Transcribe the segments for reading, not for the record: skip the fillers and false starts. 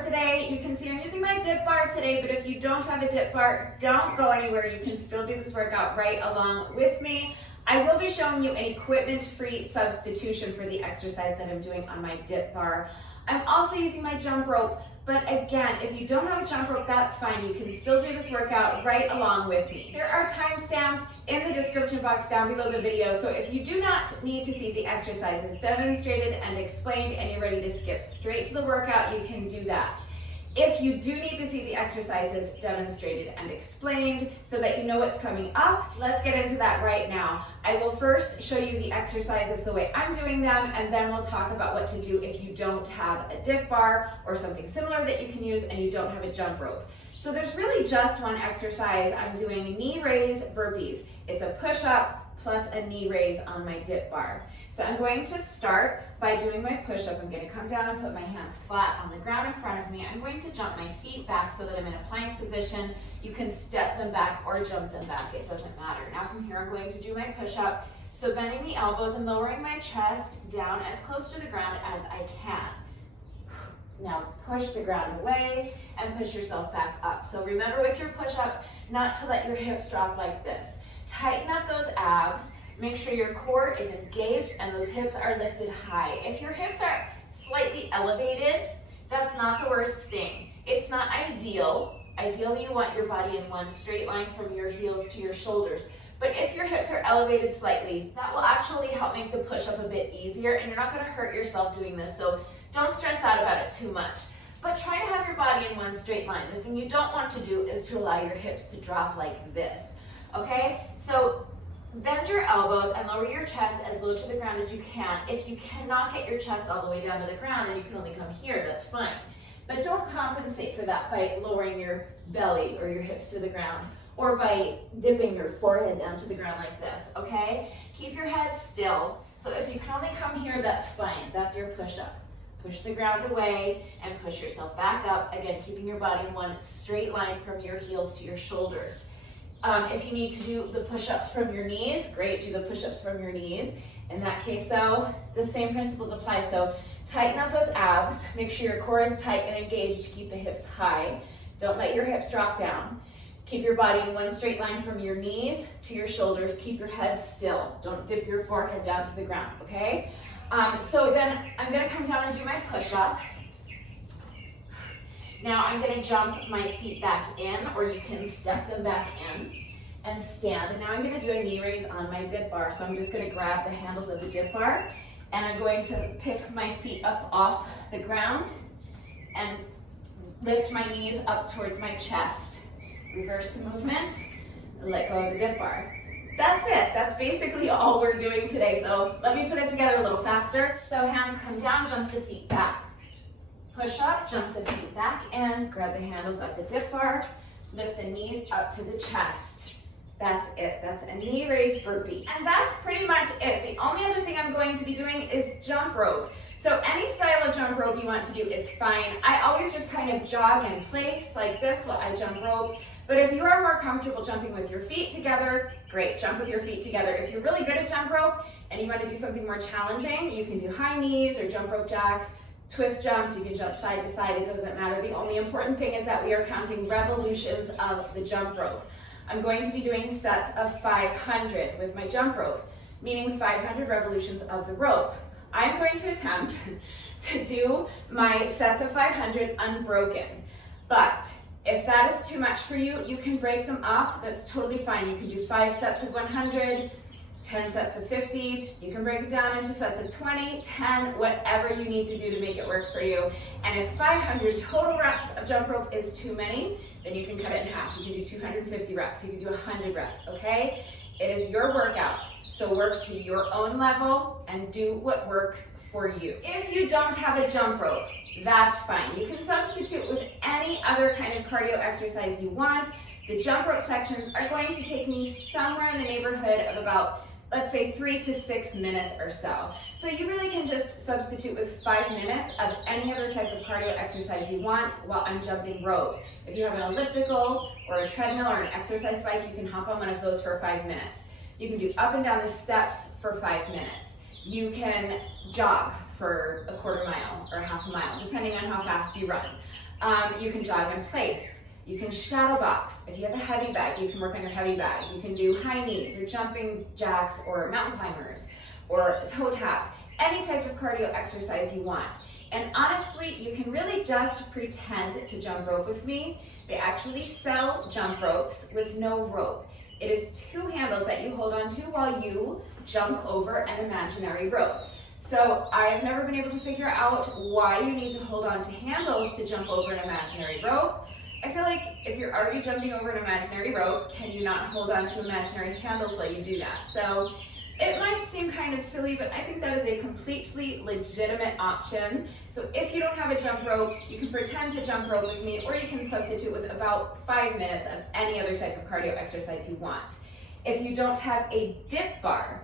for today. You can see I'm using my dip bar today, but if you don't have a dip bar, don't go anywhere. You can still do this workout right along with me. I will be showing you an equipment-free substitution for the exercise that I'm doing on my dip bar. I'm also using my jump rope, but again, if you don't have a jump rope, that's fine. You can still do this workout right along with me. There are timestamps in the description box down below the video, so if you do not need to see the exercises demonstrated and explained and you're ready to skip straight to the workout, you can do that. If you do need to see the exercises demonstrated and explained so that you know what's coming up, let's get into that right now. I will first show you the exercises the way I'm doing them, and then we'll talk about what to do if you don't have a dip bar or something similar that you can use and you don't have a jump rope. So there's really just one exercise. I'm doing knee raise burpees. It's a push-up plus a knee raise on my dip bar. So I'm going to start by doing my push-up. I'm going to come down and put my hands flat on the ground in front of me. I'm going to jump my feet back so that I'm in a plank position. You can step them back or jump them back, it doesn't matter. Now from here I'm going to do my push-up. So bending the elbows and lowering my chest down as close to the ground as I can. Now push the ground away and push yourself back up. So remember with your push-ups not to let your hips drop like this. Tighten up those abs, make sure your core is engaged and those hips are lifted high. If your hips are slightly elevated, that's not the worst thing. It's not ideal. Ideally, you want your body in one straight line from your heels to your shoulders. But if your hips are elevated slightly, that will actually help make the push-up a bit easier, and you're not gonna hurt yourself doing this, so don't stress out about it too much. But try to have your body in one straight line. The thing you don't want to do is to allow your hips to drop like this. Okay, so bend your elbows and lower your chest as low to the ground as you can. If you cannot get your chest all the way down to the ground, then you can only come here, that's fine. But don't compensate for that by lowering your belly or your hips to the ground or by dipping your forehead down to the ground like this, okay? Keep your head still. So if you can only come here, that's fine. That's your push-up. Push the ground away and push yourself back up. Again, keeping your body in one straight line from your heels to your shoulders. If you need to do the push-ups from your knees, great, do the push-ups from your knees. In that case though, the same principles apply. So tighten up those abs, make sure your core is tight and engaged to keep the hips high. Don't let your hips drop down. Keep your body in one straight line from your knees to your shoulders. Keep your head still. Don't dip your forehead down to the ground, okay? So then I'm gonna come down and do my push-up. Now I'm going to jump my feet back in, or you can step them back in and stand. And now I'm going to do a knee raise on my dip bar. So I'm just going to grab the handles of the dip bar and I'm going to pick my feet up off the ground and lift my knees up towards my chest. Reverse the movement and let go of the dip bar. That's it. That's basically all we're doing today. So let me put it together a little faster. So hands come down, jump the feet back. Push up, jump the feet back in, grab the handles of the dip bar, lift the knees up to the chest. That's it. That's a knee raise burpee. And that's pretty much it. The only other thing I'm going to be doing is jump rope. So any style of jump rope you want to do is fine. I always just kind of jog in place like this while I jump rope. But if you are more comfortable jumping with your feet together, great, jump with your feet together. If you're really good at jump rope and you want to do something more challenging, you can do high knees or jump rope jacks. Twist jumps, you can jump side to side, it doesn't matter. The only important thing is that we are counting revolutions of the jump rope. I'm going to be doing sets of 500 with my jump rope, meaning 500 revolutions of the rope. I'm going to attempt to do my sets of 500 unbroken, but if that is too much for you, you can break them up, that's totally fine. You can do 5 sets of 100, 10 sets of 50, you can break it down into sets of 20, 10, whatever you need to do to make it work for you. And if 500 total reps of jump rope is too many, then you can cut it in half. You can do 250 reps, you can do 100 reps, okay? It is your workout, so work to your own level and do what works for you. If you don't have a jump rope, that's fine. You can substitute with any other kind of cardio exercise you want. The jump rope sections are going to take me somewhere in the neighborhood of about, let's say 3 to 6 minutes or so. So you really can just substitute with 5 minutes of any other type of cardio exercise you want while I'm jumping rope. If you have an elliptical or a treadmill or an exercise bike, you can hop on one of those for 5 minutes. You can do up and down the steps for 5 minutes. You can jog for a quarter mile or half a mile, depending on how fast you run. You can jog in place. You can shadow box. If you have a heavy bag, you can work on your heavy bag. You can do high knees or jumping jacks or mountain climbers or toe taps, any type of cardio exercise you want. And honestly, you can really just pretend to jump rope with me. They actually sell jump ropes with no rope. It is 2 handles that you hold on to while you jump over an imaginary rope. So I've never been able to figure out why you need to hold on to handles to jump over an imaginary rope. I feel like if you're already jumping over an imaginary rope, can you not hold on to imaginary handles while you do that? So it might seem kind of silly, but I think that is a completely legitimate option. So if you don't have a jump rope, you can pretend to jump rope with me, or you can substitute with about 5 minutes of any other type of cardio exercise you want. If you don't have a dip bar,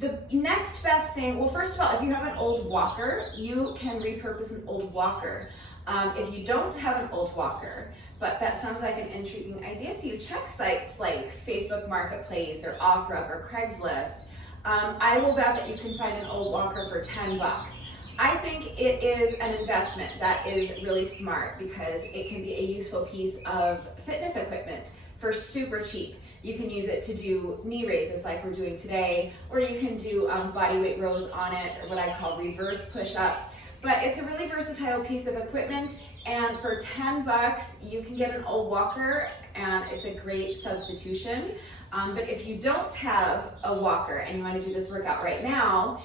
the next best thing, well, first of all, if you have an old walker, you can repurpose an old walker. If you don't have an old walker, but that sounds like an intriguing idea to you, check sites like Facebook Marketplace or OfferUp or Craigslist. I will bet that you can find an old walker for 10 bucks. I think it is an investment that is really smart because it can be a useful piece of fitness equipment for super cheap. You can use it to do knee raises like we're doing today, or you can do body weight rows on it, or what I call reverse push-ups. But it's a really versatile piece of equipment, and for 10 bucks, you can get an old walker, and it's a great substitution. But if you don't have a walker and you want to do this workout right now,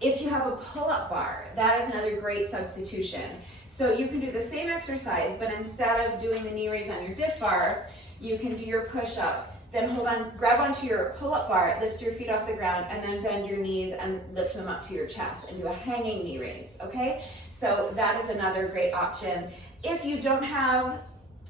if you have a pull-up bar, that is another great substitution. So you can do the same exercise, but instead of doing the knee raise on your dip bar, you can do your push-up, then grab onto your pull-up bar, lift your feet off the ground, and then bend your knees and lift them up to your chest and do a hanging knee raise, okay? So that is another great option. If you don't have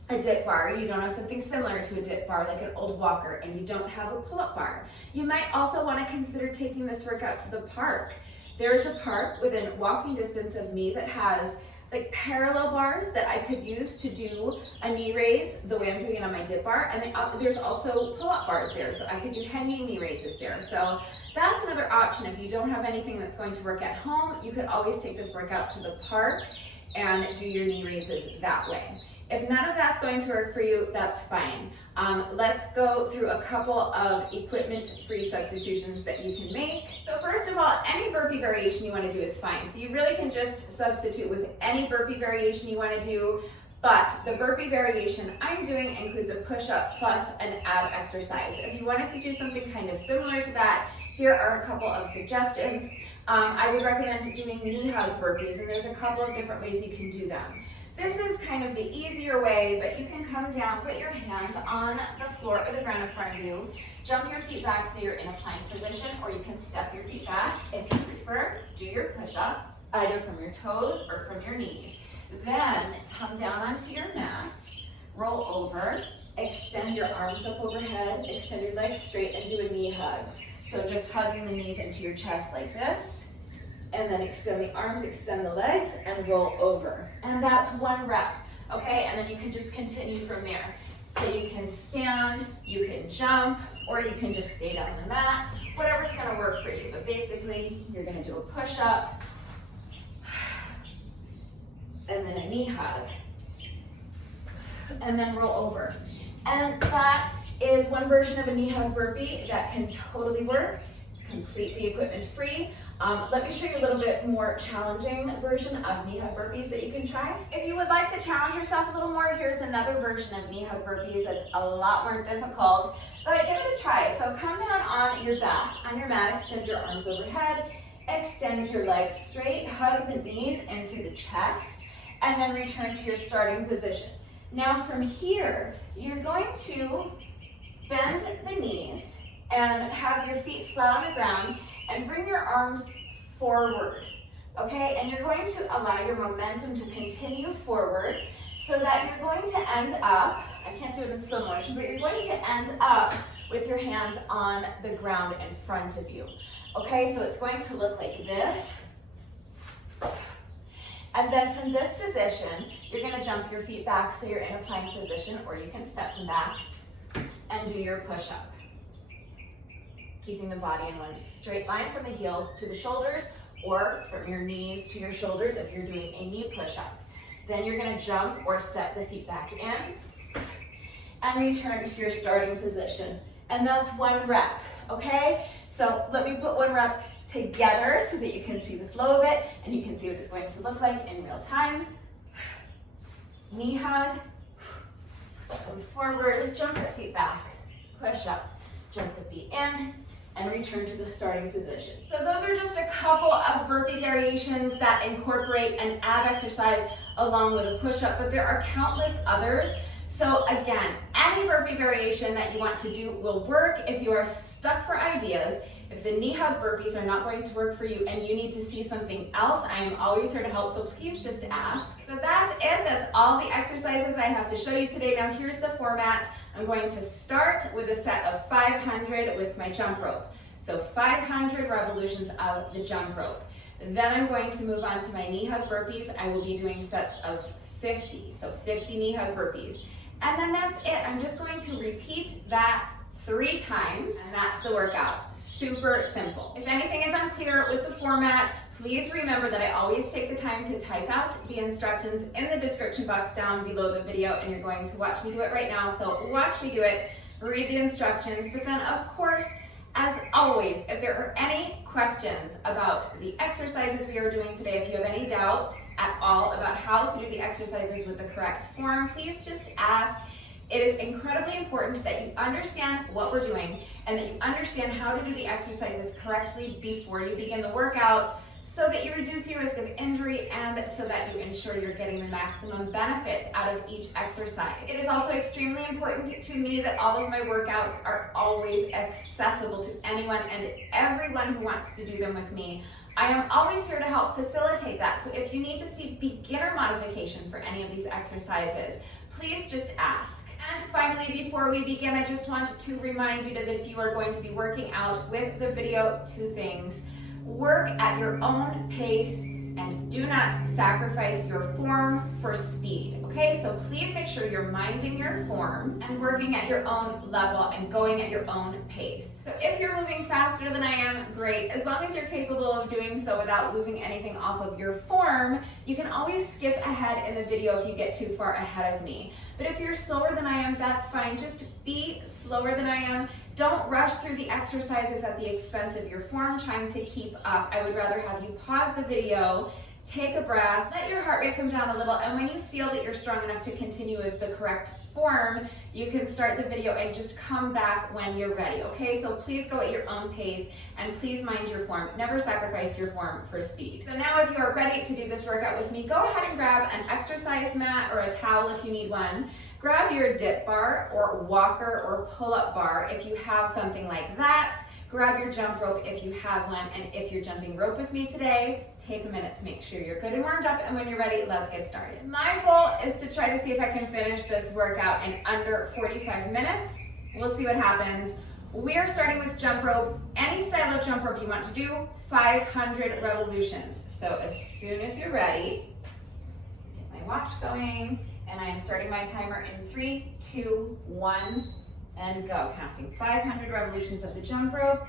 a dip bar, you don't have something similar to a dip bar like an old walker, and you don't have a pull-up bar, you might also want to consider taking this workout to the park. There is a park within walking distance of me that has like parallel bars that I could use to do a knee raise the way I'm doing it on my dip bar, and then, there's also pull-up bars there, so I could do hanging knee raises there. So that's another option. If you don't have anything that's going to work at home, you could always take this workout to the park and do your knee raises that way. If none of that's going to work for you, that's fine. Let's go through a couple of equipment-free substitutions that you can make. So first of all, any burpee variation you want to do is fine. So you really can just substitute with any burpee variation you want to do, but the burpee variation I'm doing includes a push-up plus an ab exercise. If you wanted to do something kind of similar to that, here are a couple of suggestions. I would recommend doing knee hug burpees, and there's a couple of different ways you can do them. This is kind of the easier way, but you can come down, put your hands on the floor or the ground in front of you, jump your feet back so you're in a plank position, or you can step your feet back. If you prefer, do your push-up, either from your toes or from your knees. Then come down onto your mat, roll over, extend your arms up overhead, extend your legs straight, and do a knee hug. So just hugging the knees into your chest like this, and then extend the arms, extend the legs, and roll over. And that's 1 rep, okay? And then you can just continue from there. So you can stand, you can jump, or you can just stay down on the mat, whatever's gonna work for you. But basically, you're gonna do a push-up, and then a knee hug, and then roll over. And that is one version of a knee hug burpee that can totally work. It's completely equipment free. Let me show you a little bit more challenging version of knee hug burpees that you can try. If you would like to challenge yourself a little more, here's another version of knee hug burpees that's a lot more difficult, but give it a try. So come down on your back, on your mat, extend your arms overhead, extend your legs straight, hug the knees into the chest, and then return to your starting position. Now from here, you're going to bend the knees and have your feet flat on the ground and bring your arms forward, okay? And you're going to allow your momentum to continue forward so that you're going to end up, I can't do it in slow motion, but you're going to end up with your hands on the ground in front of you, okay? So it's going to look like this. And then from this position, you're gonna jump your feet back so you're in a plank position, or you can step them back and do your push-up. keeping the body in one straight line from the heels to the shoulders, or from your knees to your shoulders if you're doing a knee push-up. Then you're gonna jump or step the feet back in and return to your starting position. And that's 1 rep, okay? So let me put 1 rep together so that you can see the flow of it and you can see what it's going to look like in real time. Knee hug, come forward, jump the feet back, push up, jump the feet in, and return to the starting position. So those are just a couple of burpee variations that incorporate an ab exercise along with a push-up, but there are countless others. So again, any burpee variation that you want to do will work. If you are stuck for ideas, if the knee hug burpees are not going to work for you and you need to see something else, I am always here to help, so please just ask. So that's it, that's all the exercises I have to show you today. Now here's the format. I'm going to start with a set of 500 with my jump rope. So 500 revolutions of the jump rope. Then I'm going to move on to my knee hug burpees. I will be doing sets of 50, so 50 knee hug burpees. And then that's it. I'm just going to repeat that 3 times, and that's the workout. Super simple. If anything is unclear with the format, please remember that I always take the time to type out the instructions in the description box down below the video, and you're going to watch me do it right now. So watch me do it, read the instructions, but then of course, as always, if there are any questions about the exercises we are doing today, if you have any doubt at all about how to do the exercises with the correct form, please just ask. It is incredibly important that you understand what we're doing and that you understand how to do the exercises correctly before you begin the workout, so that you reduce your risk of injury and so that you ensure you're getting the maximum benefit out of each exercise. It is also extremely important to me that all of my workouts are always accessible to anyone and everyone who wants to do them with me. I am always here to help facilitate that. So if you need to see beginner modifications for any of these exercises, please just ask. And finally, before we begin, I just want to remind you that if you are going to be working out with the video, 2 things. Work at your own pace and do not sacrifice your form for speed, okay? So please make sure you're minding your form and working at your own level and going at your own pace. So if you're moving faster than I am, great. As long as you're capable of doing so without losing anything off of your form, you can always skip ahead in the video if you get too far ahead of me. But if you're slower than I am, that's fine. Just be slower than I am. Don't rush through the exercises at the expense of your form trying to keep up. I would rather have you pause the video, take a breath, let your heart rate come down a little, and when you feel that you're strong enough to continue with the correct form, you can start the video and just come back when you're ready, okay? So please go at your own pace and please mind your form. Never sacrifice your form for speed. So now if you are ready to do this workout with me, go ahead and grab an exercise mat or a towel if you need one. Grab your dip bar or walker or pull-up bar if you have something like that. Grab your jump rope if you have one, and if you're jumping rope with me today, take a minute to make sure you're good and warmed up, and when you're ready, let's get started. My goal is to try to see if I can finish this workout in under 45 minutes. We'll see what happens. We are starting with jump rope. Any style of jump rope you want to do, 500 revolutions. So as soon as you're ready, get my watch going, and I am starting my timer in 3, 2, 1, and go. Counting 500 revolutions of the jump rope.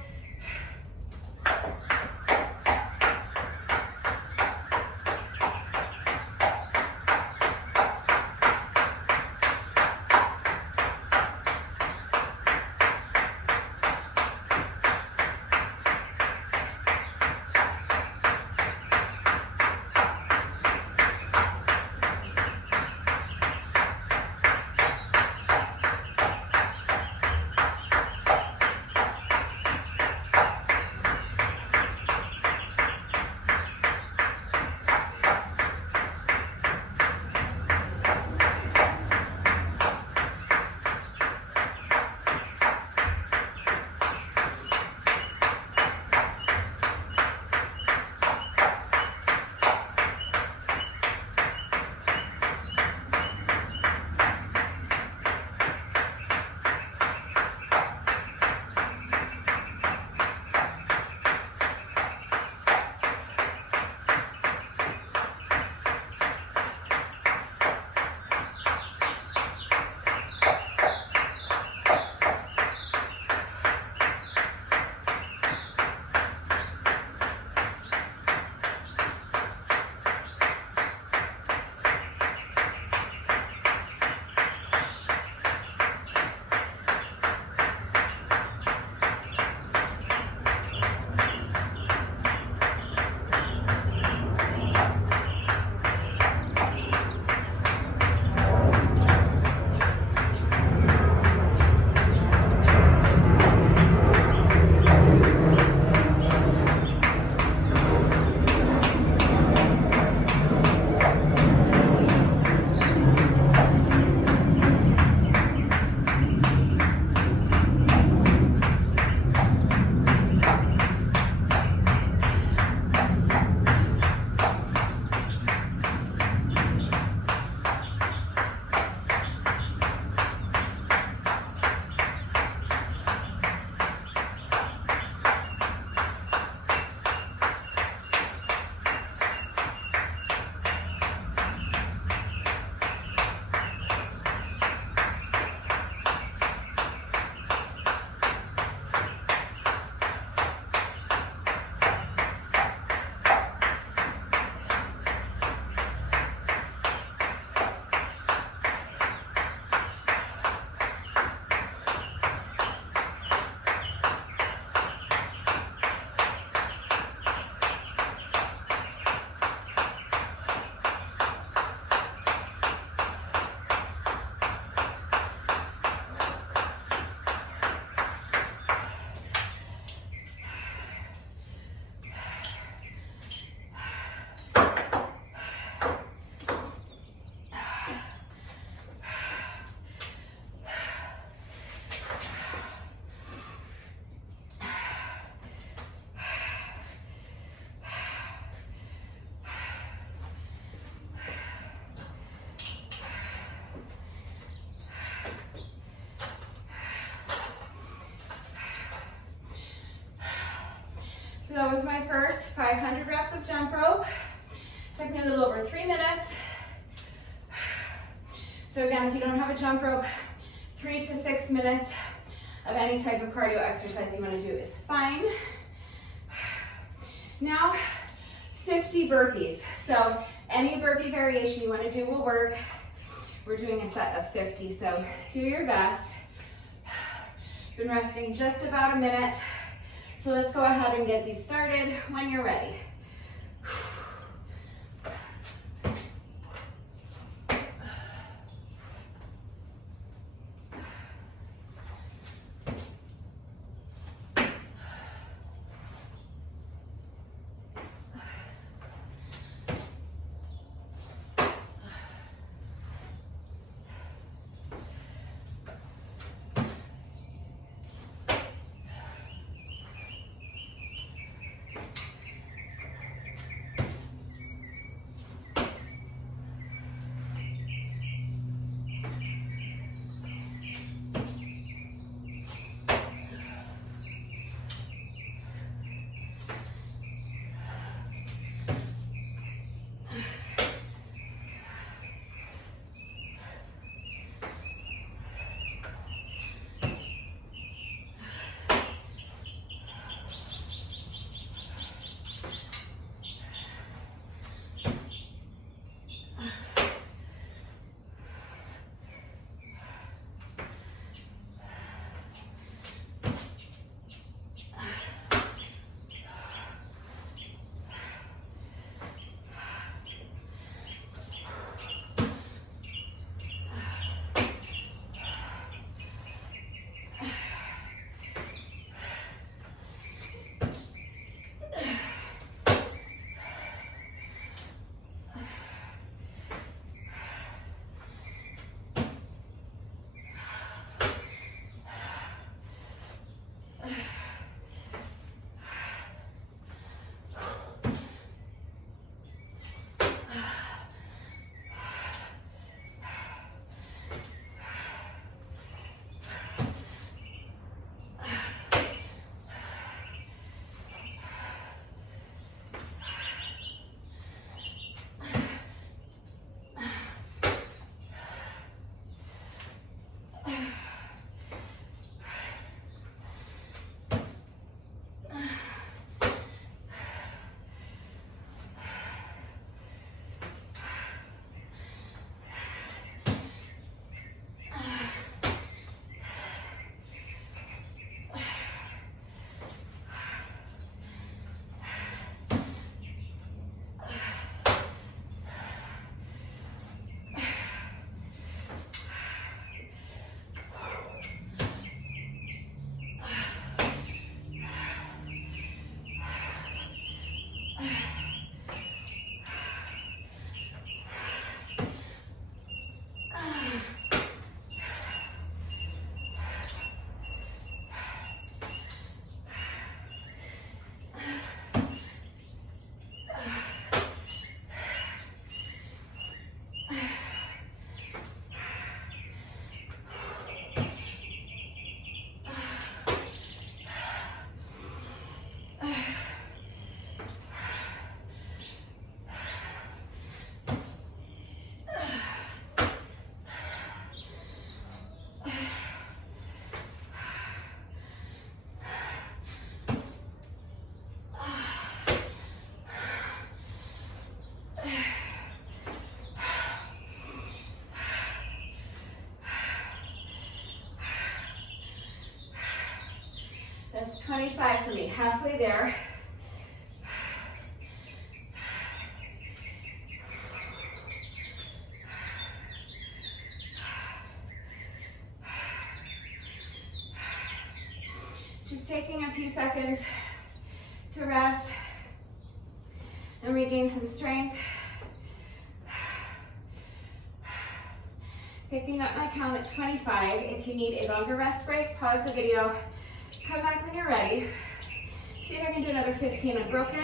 So that was my first 500 reps of jump rope. Took me a little over 3 minutes. So again, if you don't have a jump rope, 3 to 6 minutes of any type of cardio exercise you want to do is fine. Now, 50 burpees. So any burpee variation you want to do will work. We're doing a set of 50, so do your best. Been resting just about a minute. So let's go ahead and get these started when you're ready. That's 25 for me, halfway there. Just taking a few seconds to rest and regain some strength. Picking up my count at 25. If you need a longer rest break, pause the video, come back when you're ready. See if I can do another 15 unbroken.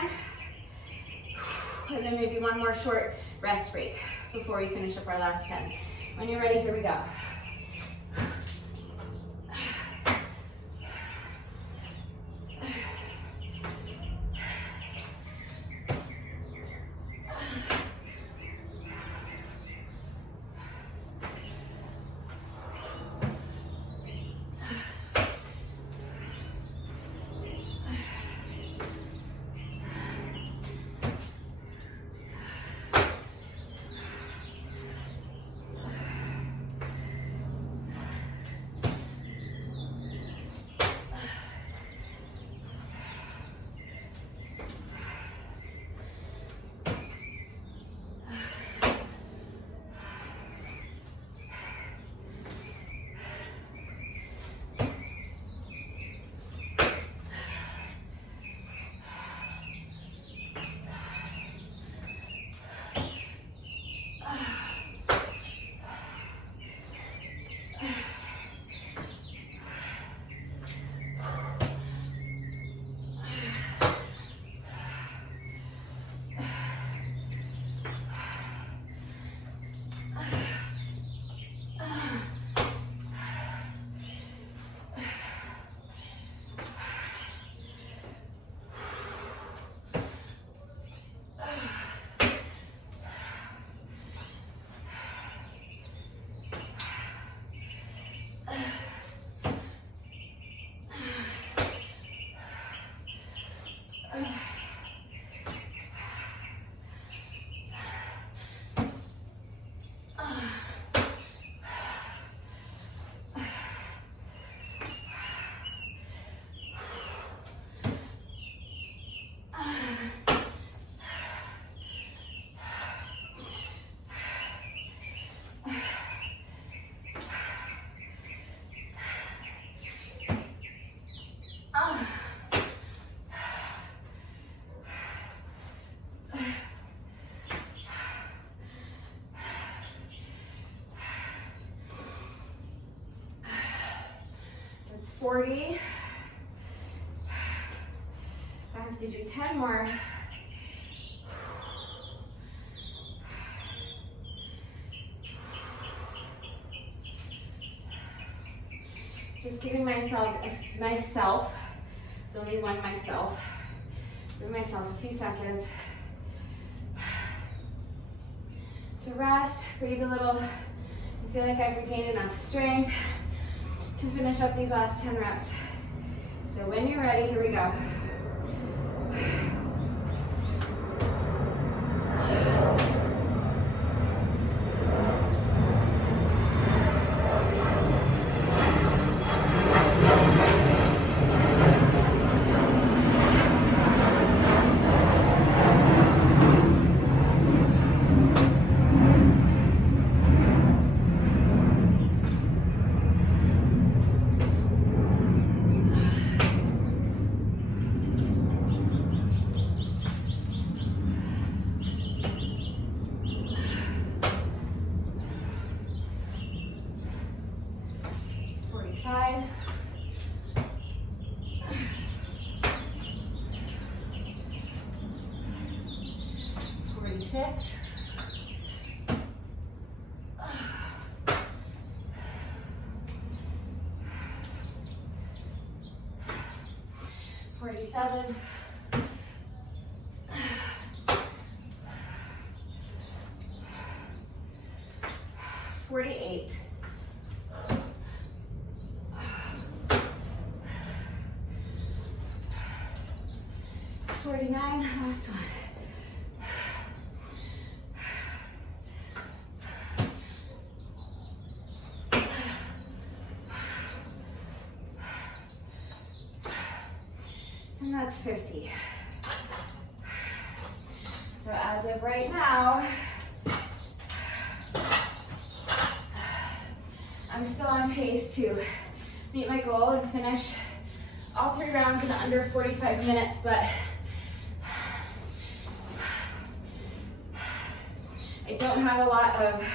And then maybe one more short rest break before we finish up our last 10. When you're ready, here we go. 40. I have to do 10 more. Just giving myself, it's only one myself, give myself a few seconds to rest, breathe a little, and feel like I've regained enough strength to finish up these last 10 reps. So when you're ready, here we go. Seven, 48, 49, last one. And that's 50. So as of right now, I'm still on pace to meet my goal and finish all 3 rounds in under 45 minutes, but I don't have a lot of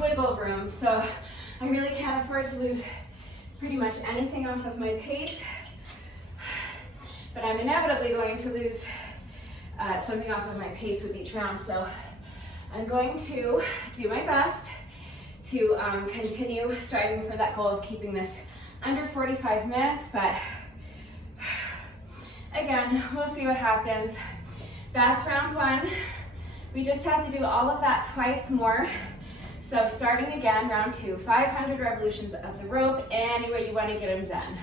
wiggle room, so I really can't afford to lose pretty much anything off of my pace. But I'm inevitably going to lose something off of my pace with each round. So I'm going to do my best to continue striving for that goal of keeping this under 45 minutes. But again, we'll see what happens. That's round 1. We just have to do all of that twice more. So starting again, round 2, 500 revolutions of the rope, any way you want to get them done.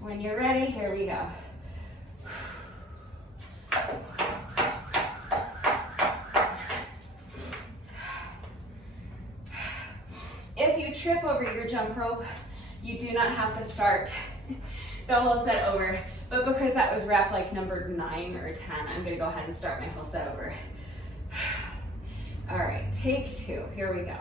When you're ready, here we go. If you trip over your jump rope, you do not have to start the whole set over. But because that was rep like number 9 or 10, I'm gonna go ahead and start my whole set over. All right, take 2, here we go.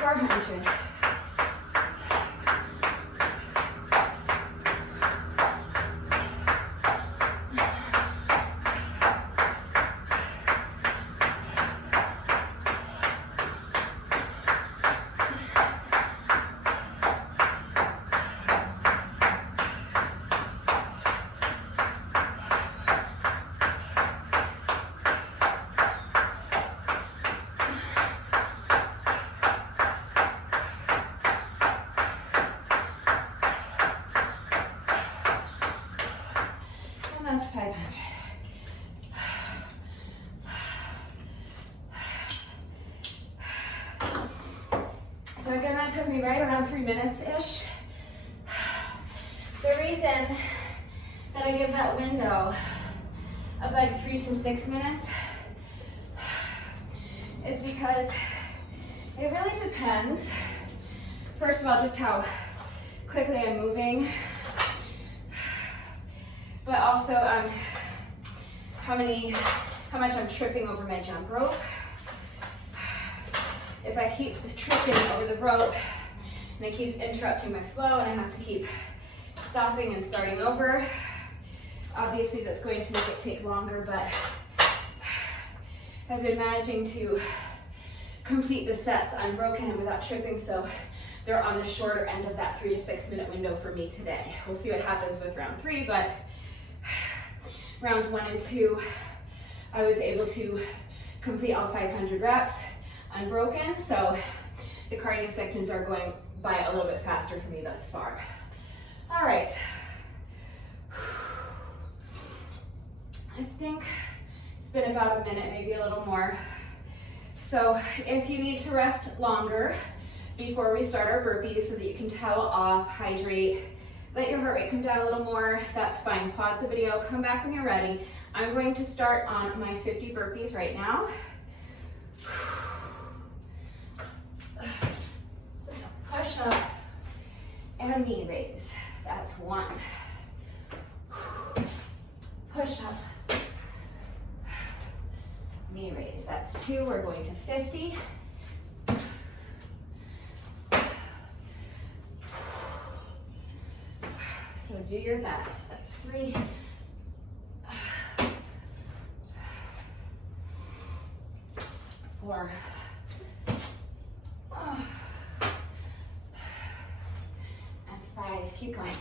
400. That's 500. So again, that took me right around 3 minutes-ish. The reason that I give that window of like 3 to 6 minutes is because it really depends, first of all, just how quickly I'm moving, but also how much I'm tripping over my jump rope. If I keep tripping over the rope and it keeps interrupting my flow and I have to keep stopping and starting over, obviously that's going to make it take longer, but I've been managing to complete the sets unbroken and without tripping, so they're on the shorter end of that 3 to 6 minute window for me today. We'll see what happens with round 3, but rounds 1 and 2, I was able to complete all 500 reps unbroken, so the cardio sections are going by a little bit faster for me thus far. All right. I think it's been about a minute, maybe a little more. So if you need to rest longer before we start our burpees so that you can towel off, hydrate, let your heart rate come down a little more, that's fine. Pause the video, come back when you're ready. I'm going to start on my 50 burpees right now. So push up and knee raise. That's 1. Push up, knee raise. That's 2. We're going to 50. So do your best. That's 3. 4. And 5. Keep going.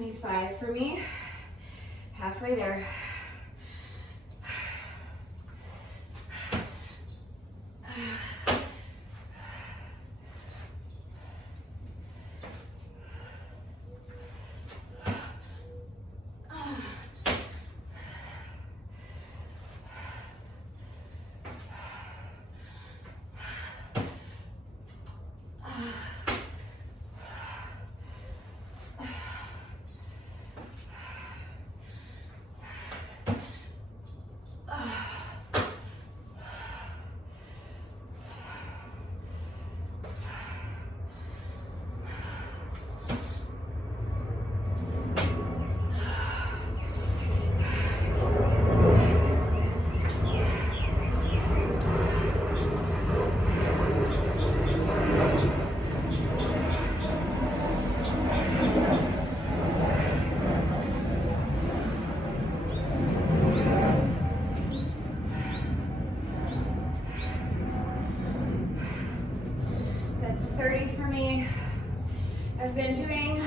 25 for me. Halfway there. That's 30 for me. I've been doing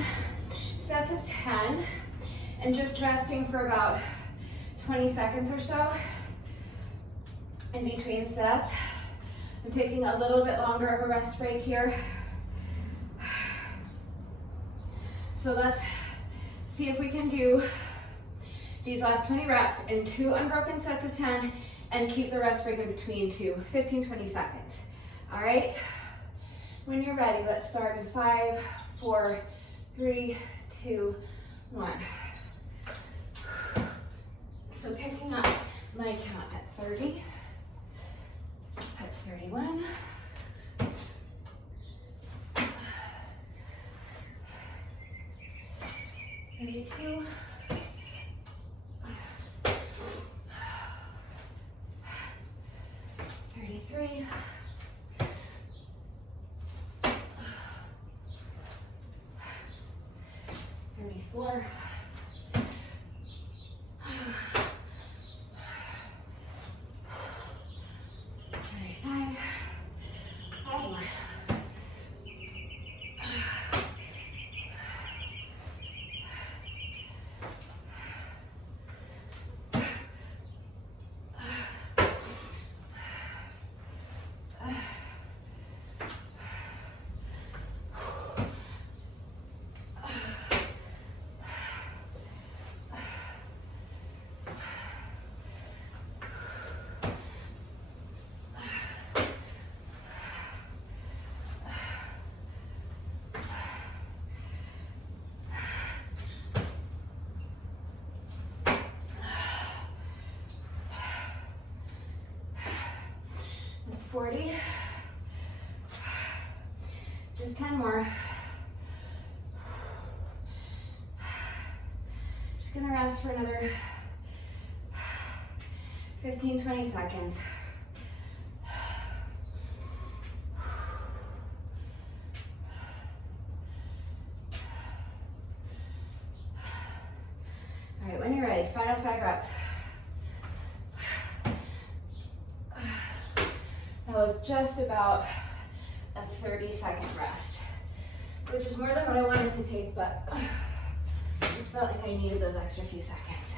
sets of 10 and just resting for about 20 seconds or so in between sets. I'm taking a little bit longer of a rest break here. So let's see if we can do these last 20 reps in 2 unbroken sets of 10 and keep the rest break in between to 15, 20 seconds. All right? When you're ready, let's start in 5, 4, 3, 2, 1. So picking up my count at 30. That's 31. 32. 33. 34. 35. 5 more. 40. Just 10 more. Just gonna rest for another 15, 20 seconds. All right, when you're ready, final 5 reps. That was just about a 30-second rest, which is more than what I wanted to take, but I just felt like I needed those extra few seconds.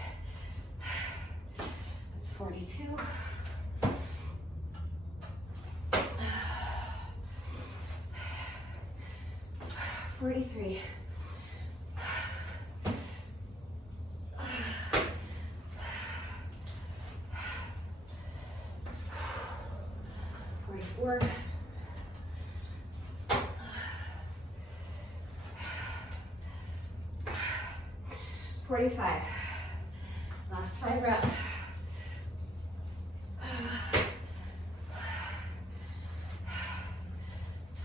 That's 42. 43. 44. 45. Last 5 reps.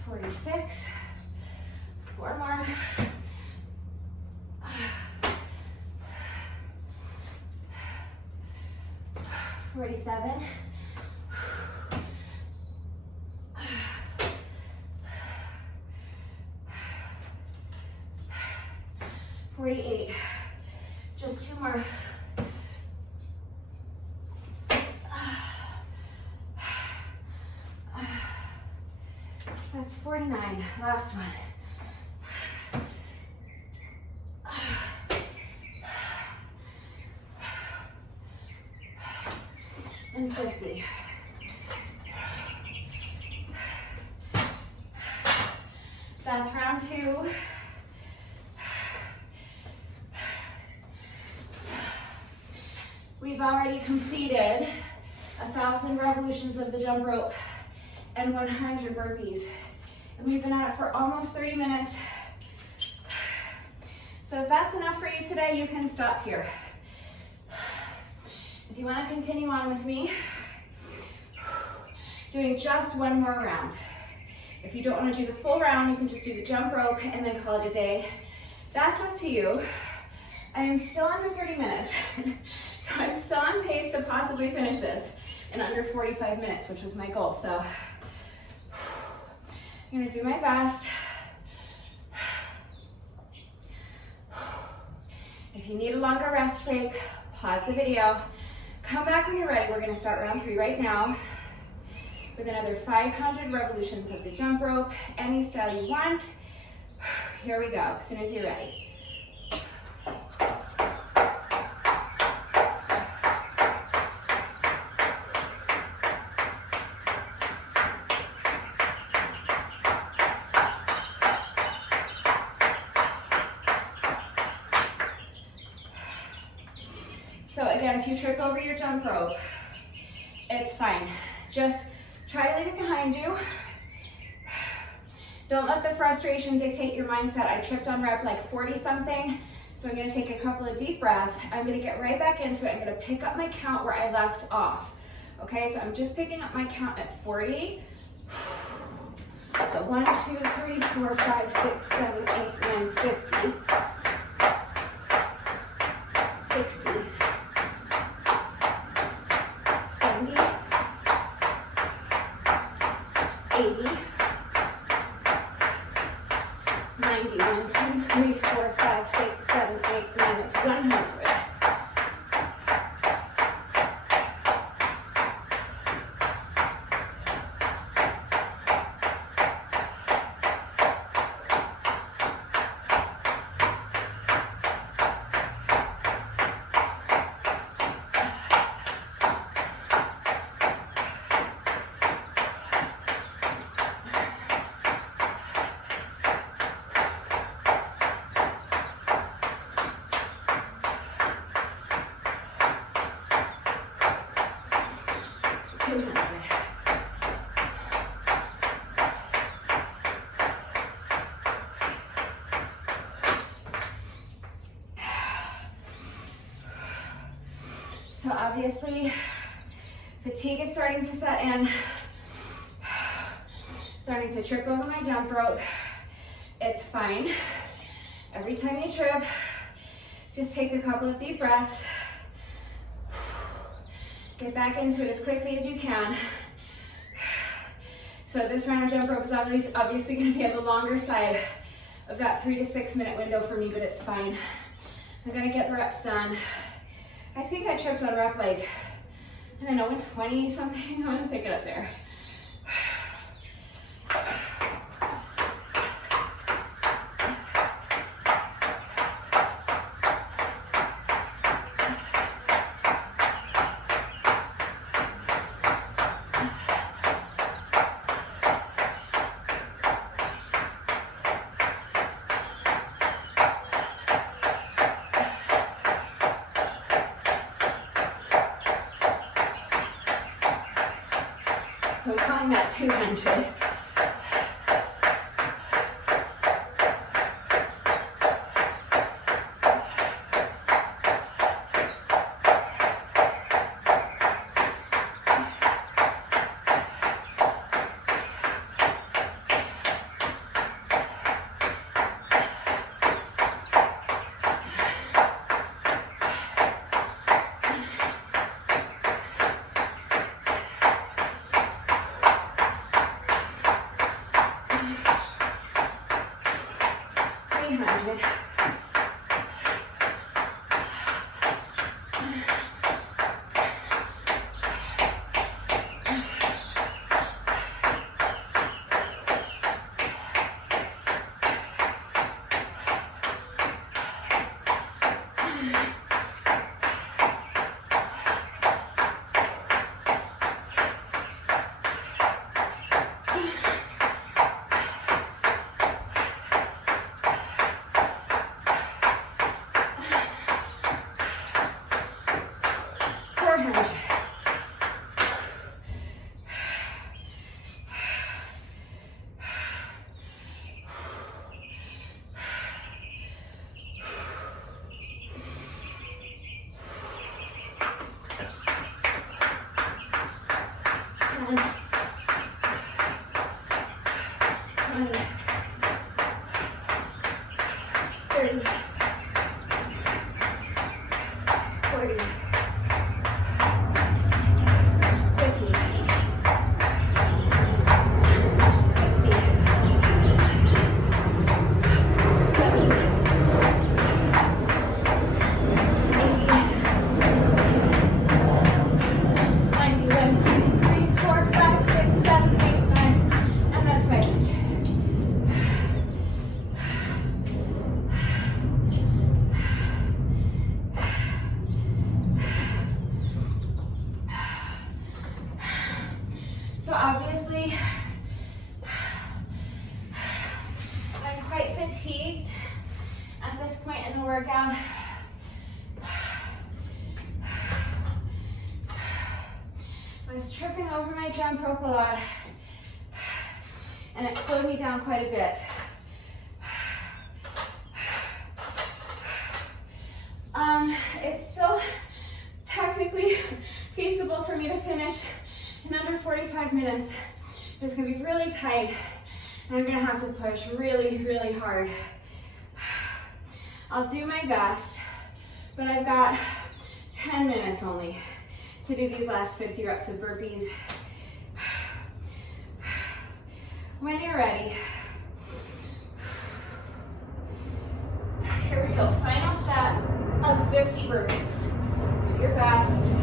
46. 4 more. 47. 48. Just 2 more. That's 49. Last one. That's round 2. We've already completed 1,000 revolutions of the jump rope and 100 burpees. And we've been at it for almost 30 minutes. So if that's enough for you today, you can stop here. If you want to continue on with me, doing just one more round. If you don't want to do the full round, you can just do the jump rope and then call it a day. That's up to you. I am still under 30 minutes, so I'm still on pace to possibly finish this in under 45 minutes, which was my goal. So I'm gonna do my best. If you need a longer rest break, pause the video. Come back when you're ready. We're gonna start round 3 right now with another 500 revolutions of the jump rope, any style you want. Here we go, as soon as you're ready. So again, if you trip over your jump rope, it's fine. Just try to leave it behind you. Don't let the frustration dictate your mindset. I tripped on rep like 40 something, so I'm gonna take a couple of deep breaths. I'm gonna get right back into it. I'm gonna pick up my count where I left off. Okay, so I'm just picking up my count at 40. So 1, 2, 3, 4, 5, 6, 7, 8, 9, 50, 60, 70, 80, 90, 1, 2, 3, 4, 5, 6, 7, 8, 9, it's 100. So obviously, fatigue is starting to set in. Starting to trip over my jump rope. It's fine. Every time you trip, just take a couple of deep breaths. Get back into it as quickly as you can. So this round of jump rope is obviously going to be on the longer side of that 3 to 6 minute window for me, but it's fine. I'm going to get the reps done. I think I tripped on rep like, I don't know, 120 something. I'm going to pick it up there. So I'm calling that 200. 20, 30, 40, 50, 60, 70, 80, 90, 1, 2, 3, 4, 5, 6, 7, 8, 9, and that's my bench. So obviously, I'm quite fatigued at this point in the workout. I was tripping over my jump rope a lot, and it slowed me down quite a bit. It's still technically feasible for me to finish in under 45 minutes. It's gonna be really tight, and I'm gonna have to push really, really hard. I'll do my best, but I've got 10 minutes only to do these last 50 reps of burpees. When you're ready, here we go, final set of 50 burpees. Do your best.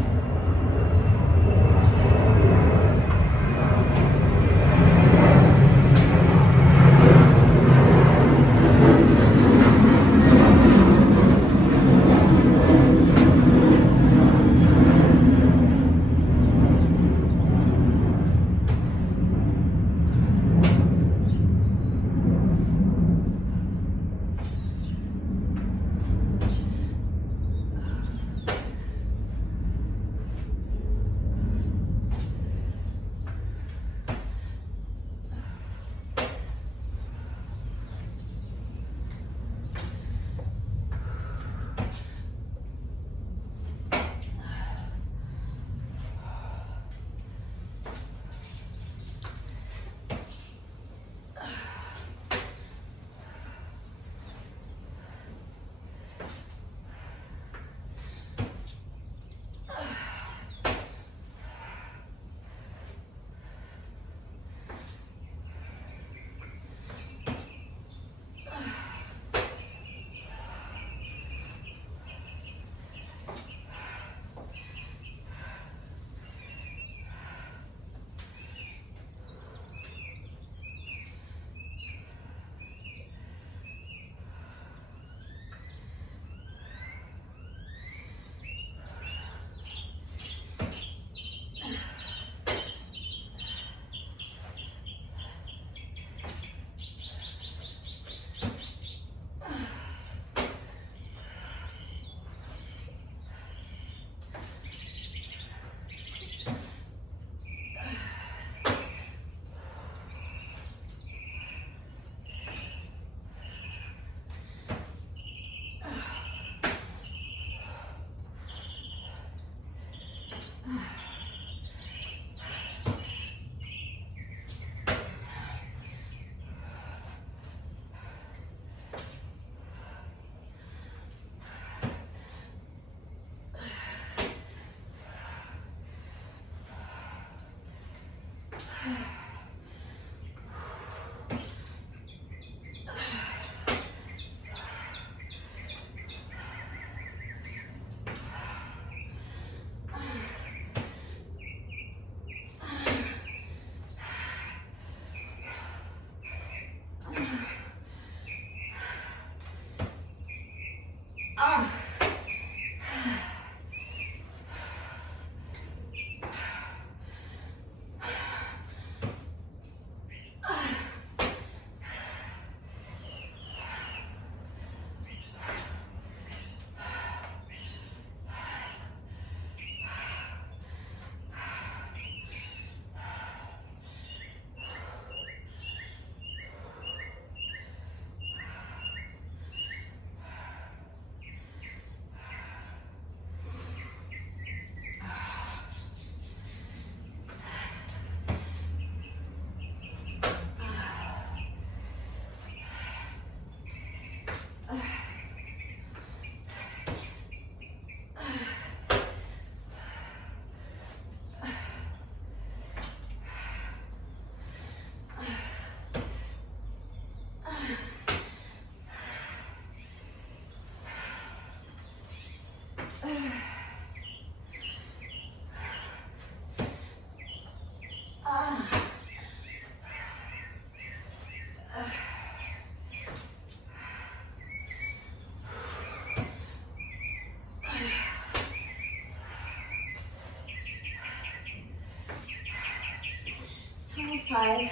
25.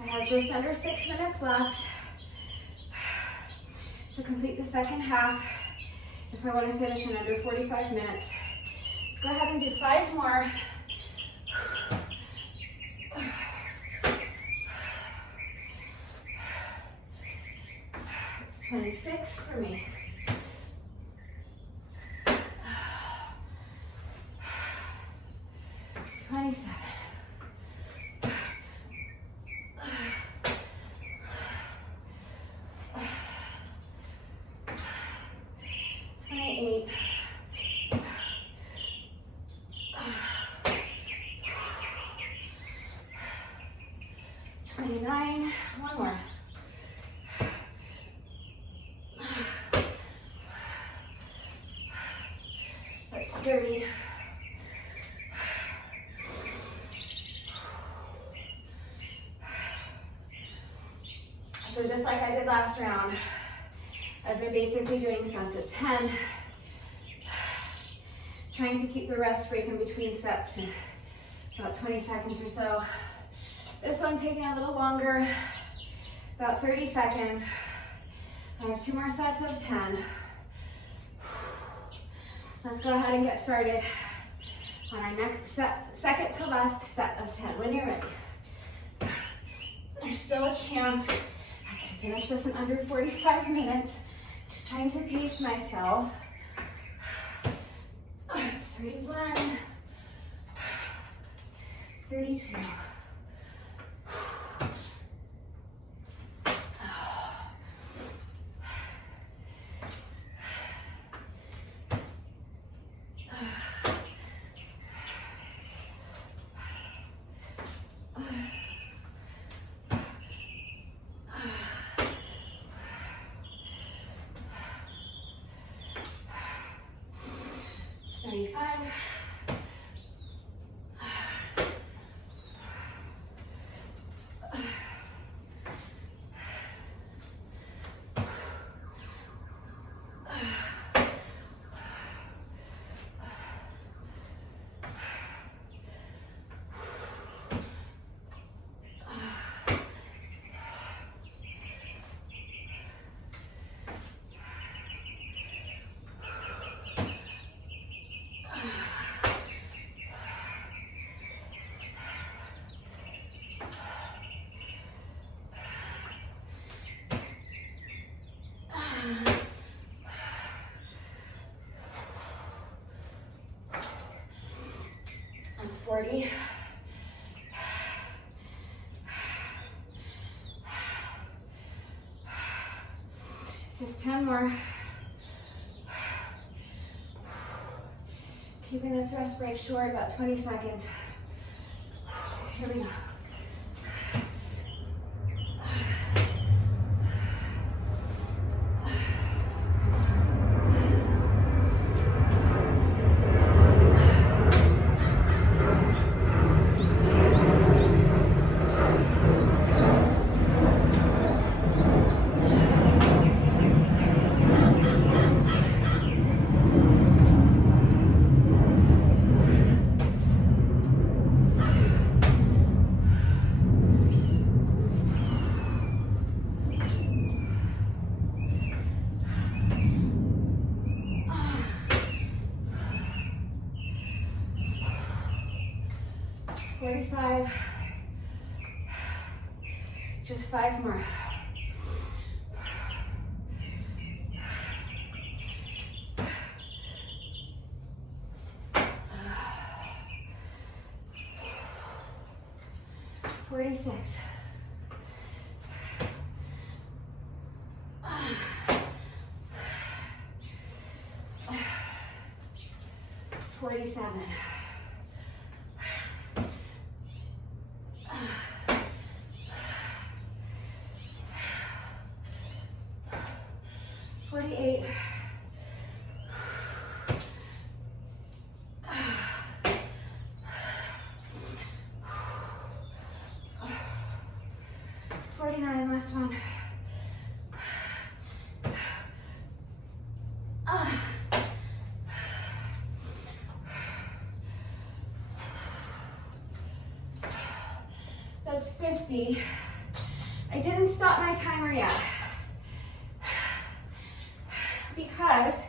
I have just under 6 minutes left to complete the second half if I want to finish in under 45 minutes. Let's go ahead and do 5 more. It's 26 for me. One more. That's 30. So just like I did last round, I've been basically doing sets of 10, trying to keep the rest break in between sets to about 20 seconds or so. This one taking a little longer, about 30 seconds. I have 2 more sets of 10. Let's go ahead and get started on our next set, second to last set of 10. When you're ready. There's still a chance I can finish this in under 45 minutes. Just trying to pace myself. It's 31, 32. It's 35. That's 40. Just 10 more. Keeping this rest break short, about 20 seconds. Here we go. It's 45. Just 5 more. $46. 47. 48. 49, last one. 50. 50. I didn't stop my timer yet because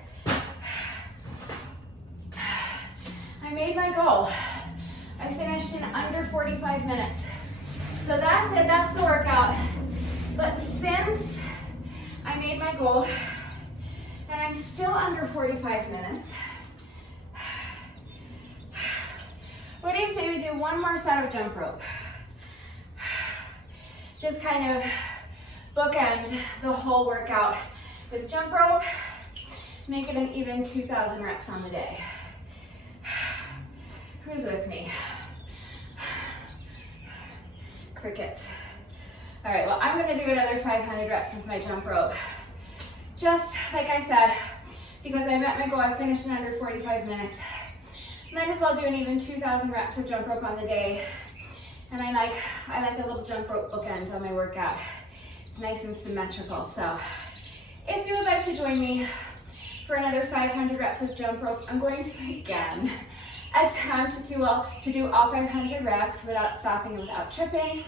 I made my goal. I finished in under 45 minutes. So that's it, that's the workout. But since I made my goal and I'm still under 45 minutes, what do you say we do one more set of jump rope? Just kind of bookend the whole workout with jump rope, make it an even 2,000 reps on the day. Who's with me? Crickets. All right, well, I'm gonna do another 500 reps with my jump rope. Just like I said, because I met my goal, I finished in under 45 minutes. Might as well do an even 2,000 reps of jump rope on the day. And I like a little jump rope bookend on my workout. It's nice and symmetrical. So if you would like to join me for another 500 reps of jump rope, I'm going to again attempt to do all 500 reps without stopping and without tripping,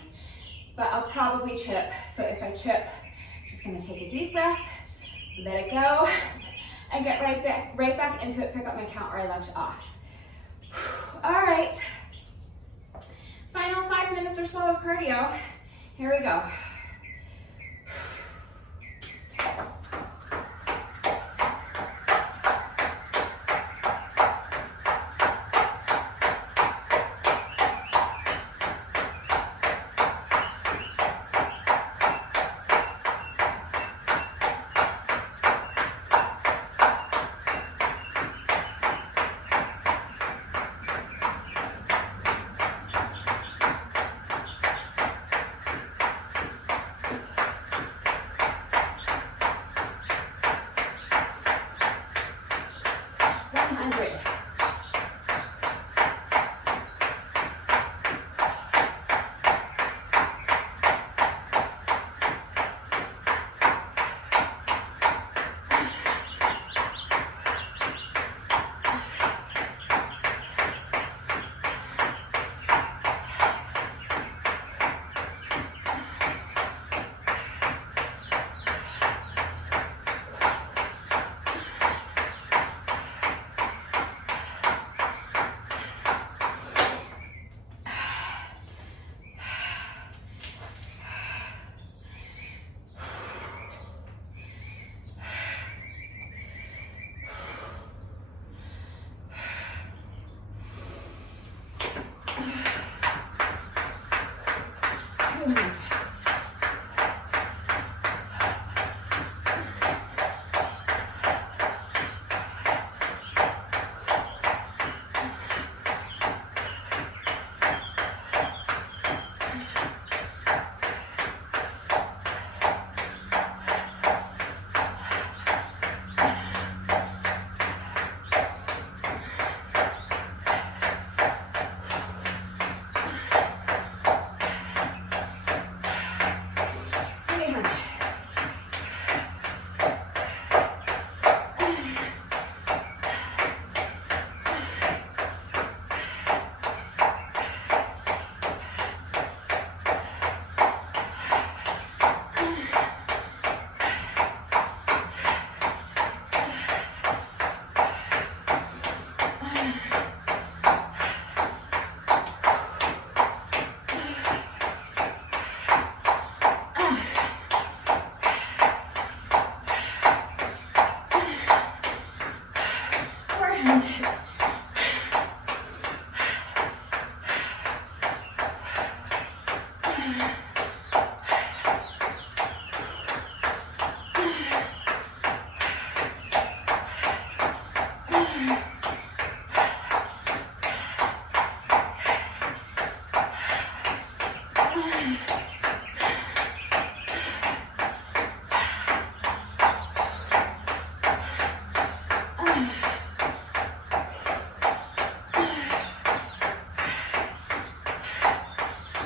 but I'll probably trip. So if I trip, I'm just gonna take a deep breath, let it go, and get right back into it, pick up my count where I left off. All right, final 5 minutes or so of cardio. Here we go.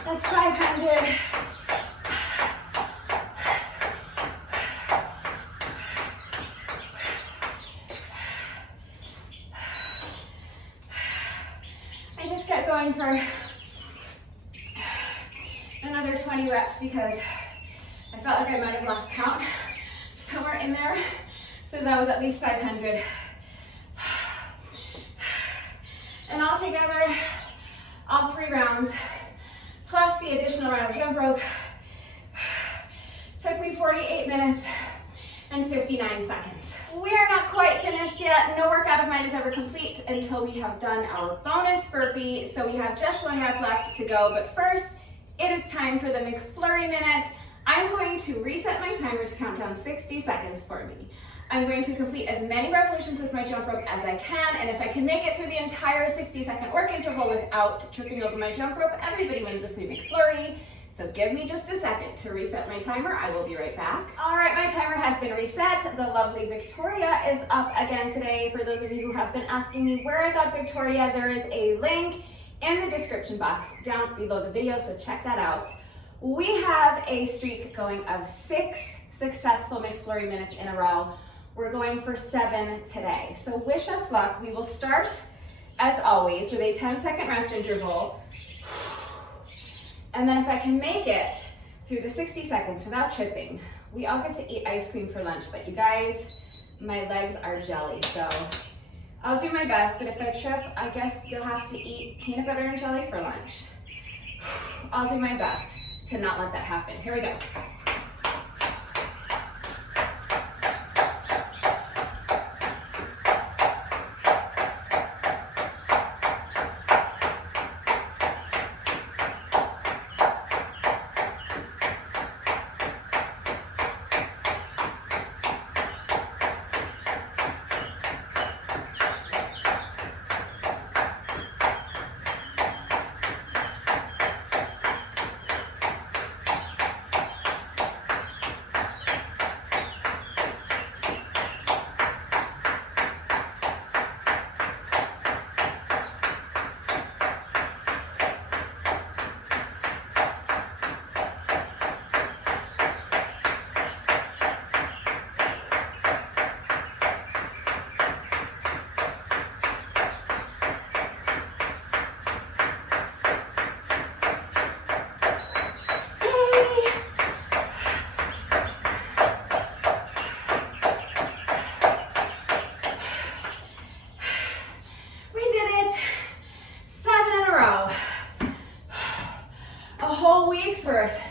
That's 500. I just kept going for another another 20 reps because I felt like I might have lost count somewhere in there. So that was at least 500. And all together, all 3 rounds, plus the additional round of jump rope, took me 48 minutes and 59 seconds. We are not quite finished yet. No workout of mine is ever complete until we have done our bonus burpee. So we have just 1 rep left to go. But first, it is time for the McFlurry minute. I'm going to reset my timer to count down 60 seconds for me. I'm going to complete as many revolutions with my jump rope as I can, and if I can make it through the entire 60-second work interval without tripping over my jump rope, everybody wins a free McFlurry. So give me just a second to reset my timer. I will be right back. All right, my timer has been reset. The lovely Victoria is up again today. For those of you who have been asking me where I got Victoria, there is a link in the description box down below the video, so check that out. We have a streak going of 6 successful McFlurry minutes in a row. We're going for 7 today. So wish us luck. We will start, as always, with a 10-second rest interval. And then if I can make it through the 60 seconds without tripping, we all get to eat ice cream for lunch. But you guys, my legs are jelly, so I'll do my best. But if I trip, I guess you'll have to eat peanut butter and jelly for lunch. I'll do my best to not let that happen. Here we go. Worth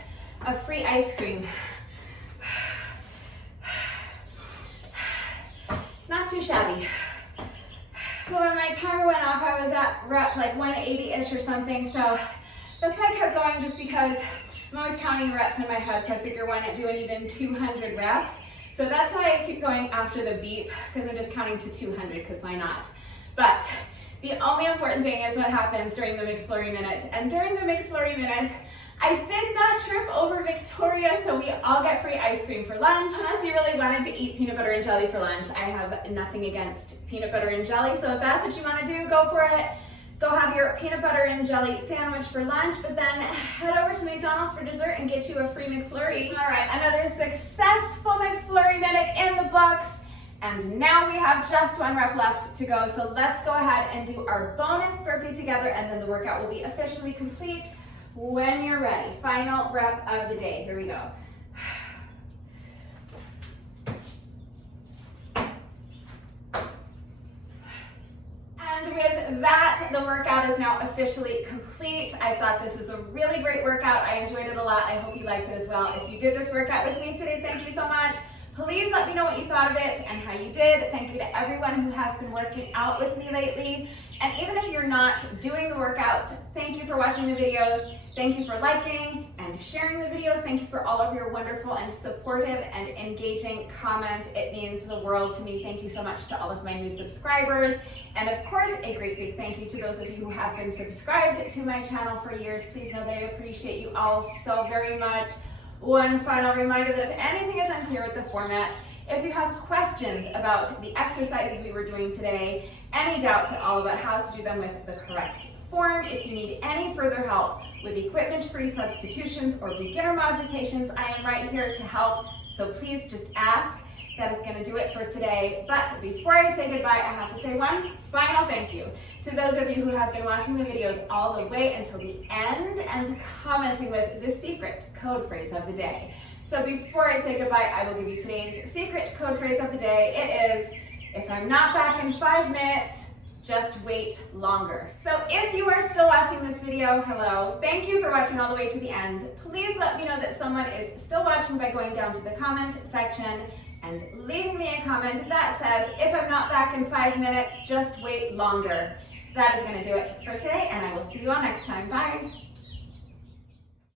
of free ice cream. Not too shabby. So when my timer went off, I was at rep like 180-ish or something, so that's why I kept going, just because I'm always counting reps in my head, so I figure why not do an even 200 reps. So that's why I keep going after the beep, because I'm just counting to 200, because why not? But the only important thing is what happens during the McFlurry minute. And during the McFlurry minute, I did not trip over Victoria, so we all get free ice cream for lunch. Unless you really wanted to eat peanut butter and jelly for lunch, I have nothing against peanut butter and jelly. So if that's what you want to do, go for it. Go have your peanut butter and jelly sandwich for lunch, but then head over to McDonald's for dessert and get you a free McFlurry. All right, another successful McFlurry minute in the books. And now we have just 1 rep left to go. So let's go ahead and do our bonus burpee together, and then the workout will be officially complete when you're ready. Final rep of the day. Here we go. And with that, the workout is now officially complete. I thought this was a really great workout. I enjoyed it a lot. I hope you liked it as well. If you did this workout with me today, thank you so much. Please let me know what you thought of it and how you did. Thank you to everyone who has been working out with me lately. And even if you're not doing the workouts, thank you for watching the videos. Thank you for liking and sharing the videos. Thank you for all of your wonderful and supportive and engaging comments. It means the world to me. Thank you so much to all of my new subscribers. And of course, a great big thank you to those of you who have been subscribed to my channel for years. Please know that I appreciate you all so very much. One final reminder that if anything is unclear with the format, if you have questions about the exercises we were doing today, any doubts at all about how to do them with the correct form, if you need any further help with equipment-free substitutions or beginner modifications, I am right here to help. So please just ask. that is going to do it for today. But before I say goodbye, I have to say one final thank you to those of you who have been watching the videos all the way until the end and commenting with the secret code phrase of the day. So before I say goodbye, I will give you today's secret code phrase of the day. It is, if I'm not back in 5 minutes, just wait longer. So if you are still watching this video, hello, thank you for watching all the way to the end. Please let me know that someone is still watching by going down to the comment section and leaving me a comment that says, if I'm not back in 5 minutes, just wait longer. That is going to do it for today, and I will see you all next time. Bye.